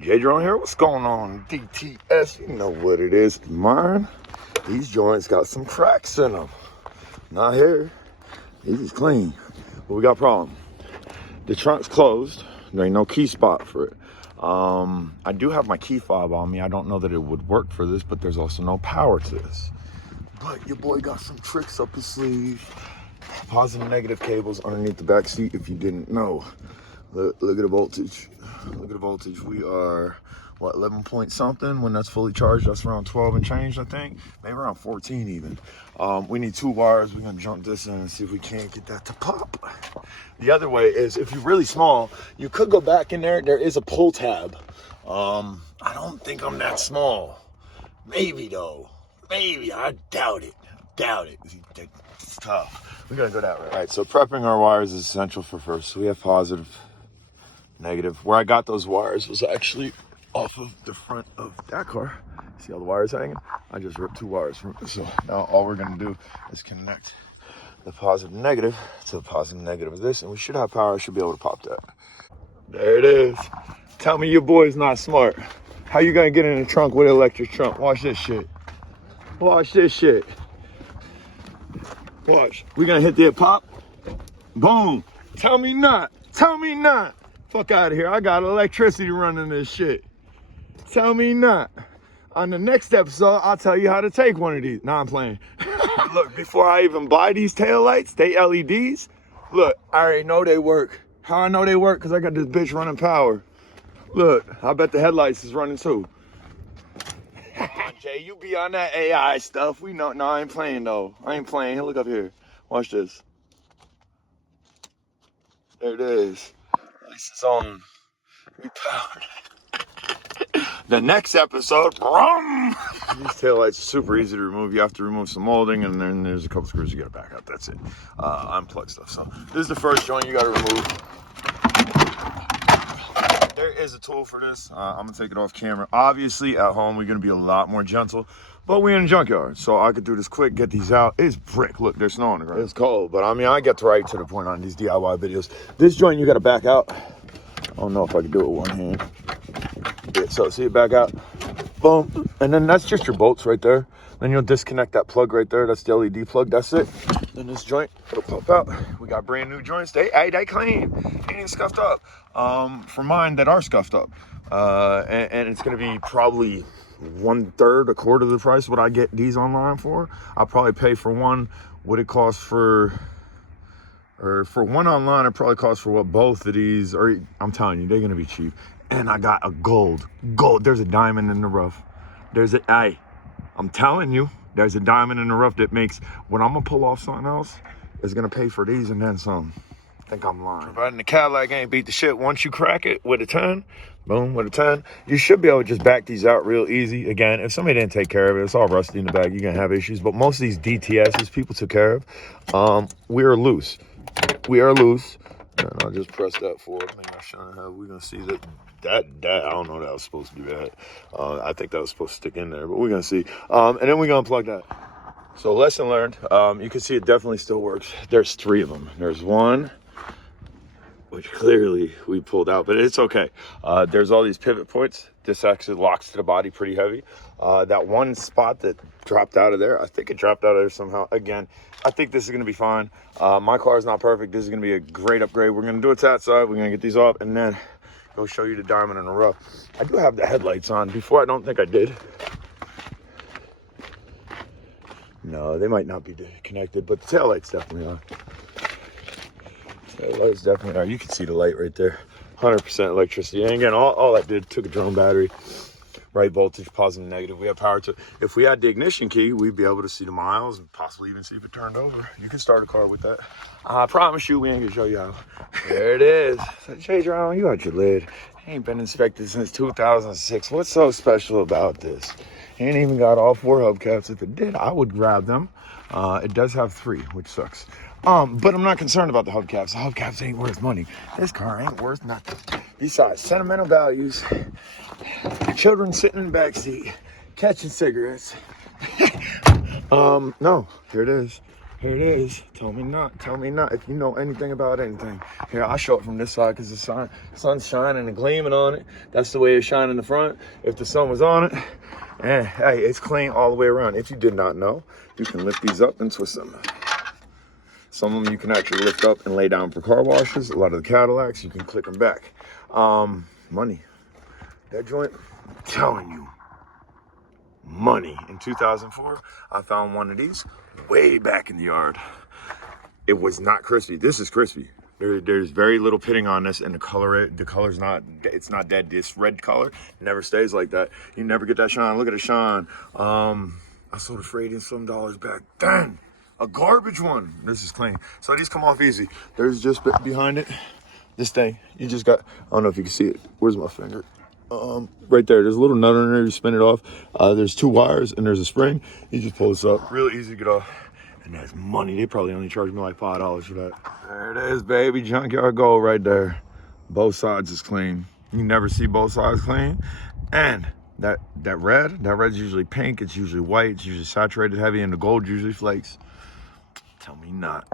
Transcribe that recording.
J-Drone here. What's going on? DTS, you know what it is. Mine, these joints got some cracks in them. Not here. These is clean. But we got a problem. The trunk's closed. There ain't no key spot for it. I do have my key fob on me. I don't know that it would work for this, but there's also no power to this. But your boy got some tricks up his sleeve. Positive and negative cables underneath the back seat if you didn't know. Look at the voltage. Look at the voltage. We are, what, 11 point something? When that's fully charged, that's around 12 and change, I think. Maybe around 14 even. We need 2 wires. We're gonna jump this in and see if we can't get that to pop. The other way is, if you're really small, you could go back in there. There is a pull tab. I don't think I'm that small. Maybe though. Maybe. I doubt it. Doubt it. It's tough. We're gonna go that way. All right, so prepping our wires is essential for first. So we have positive, negative. Where I got those wires was actually off of the front of that car. See all the wires hanging? I just ripped 2 wires from it. So now all we're gonna do is connect the positive and negative to the positive and negative of this, and we should have power. I should be able to pop that. There it is. Tell me your boy's not smart. How you gonna get in the trunk with an electric trunk? Watch this shit. Watch this shit. Watch. We're gonna hit the pop. Boom. Tell me not. Tell me not. Fuck out of here. I got electricity running this shit. Tell me not. On the next episode, I'll tell you how to take one of these. Nah, I'm playing. Look, before I even buy these taillights, they LEDs. Look, I already know they work. How I know they work? Because I got this bitch running power. Look, I bet the headlights is running too. Jay, you be on that AI stuff. We know. No, I ain't playing though. I ain't playing. Here, look up here. Watch this. There it is. At least it's on repowered. The next episode, brum! These taillights are super easy to remove. You have to remove some molding, and then there's a couple screws you gotta back out. That's it. Unplug stuff. So this is the first joint you gotta remove. There is a tool for this. I'm gonna take it off camera. Obviously, at home, we're gonna be a lot more gentle, but we're in a junkyard, so I could do this quick, get these out. It's brick. Look, there's snow on the ground. It's cold, but I mean, I get right to the point on these DIY videos. This joint, you gotta back out. I don't know if I can do it with one hand. Yeah, so see it back out. Boom. And then that's just your bolts right there. Then you'll disconnect that plug right there. That's the LED plug. That's it. Then this joint, it'll pop out. We got brand new joints. They clean. Ain't even scuffed up. For mine that are scuffed up. And it's going to be probably 1/3, a quarter of the price what I get these online for. I'll probably pay for one what it costs for, or for one online, it probably costs for what both of these, or I'm telling you, they're going to be cheap. And I got a gold. There's a diamond in the rough. I'm telling you, there's a diamond in the rough that makes, when I'm gonna pull off something else, is gonna pay for these and then some. I think I'm lying. Providing the Cadillac ain't beat the shit. Once you crack it with a 10, boom, with a 10, you should be able to just back these out real easy. Again, if somebody didn't take care of it, it's all rusty in the back, you're gonna have issues. But most of these DTSs people took care of. We are loose. We are loose. And I'll just press that forward. Maybe I'll show you how we're gonna see that I don't know that was supposed to do that. I think that was supposed to stick in there, but we're gonna see. And then we're gonna plug that. So lesson learned. You can see it definitely still works. There's 3 of them. There's one, which clearly we pulled out, but it's okay. There's all these pivot points. This actually locks to the body pretty heavy. That one spot that dropped out of there, I think it dropped out of there somehow. Again, I think this is gonna be fine. My car is not perfect. This is gonna be a great upgrade. We're gonna do a tat side. We're gonna get these off and then go show you the diamond in the rough. I do have the headlights on. Before, I don't think I did. No, they might not be connected, but the taillights definitely are. Taillights definitely are. You can see the light right there. 100% electricity. And again, all I did, took a drone battery, right voltage, positive and negative. We have power to, if we had the ignition key, we'd be able to see the miles and possibly even see if it turned over. You can start a car with that. I promise you, we ain't gonna show you how. There it is. So, J-Drone, you got your lid. Ain't been inspected since 2006. What's so special about this? Ain't even got all 4 hubcaps. If it did, I would grab them. It does have 3, which sucks. But I'm not concerned about the hubcaps. The hubcaps ain't worth money. This car ain't worth nothing. Besides sentimental values, children sitting in the backseat, catching cigarettes. No, here it is. Here it is. Tell me not. Tell me not if you know anything about anything. Here, I'll show it from this side because the sun's shining and gleaming on it. That's the way it's shining in the front. If the sun was on it, and hey, it's clean all the way around. If you did not know, you can lift these up and twist them. Some of them you can actually lift up and lay down for car washes. A lot of the Cadillacs, you can click them back. Money. That joint, I'm telling you, money. In 2004, I found one of these way back in the yard. It was not crispy. This is crispy. There's very little pitting on this, and the color's not, it's not dead. This red color never stays like that. You never get that shine. Look at the shine. I sold it for $80 and some back then. A garbage one. This is clean. So these come off easy. There's just behind it, this thing. You just got, I don't know if you can see it. Where's my finger? Right there. There's a little nut on there. You spin it off. There's 2 wires and there's a spring. You just pull this up. Real easy to get off. And that's money. They probably only charge me like $5 for that. There it is, baby. Junkyard gold right there. Both sides is clean. You never see both sides clean. And that red's usually pink. It's usually white. It's usually saturated heavy, and the gold usually flakes. Tell me not.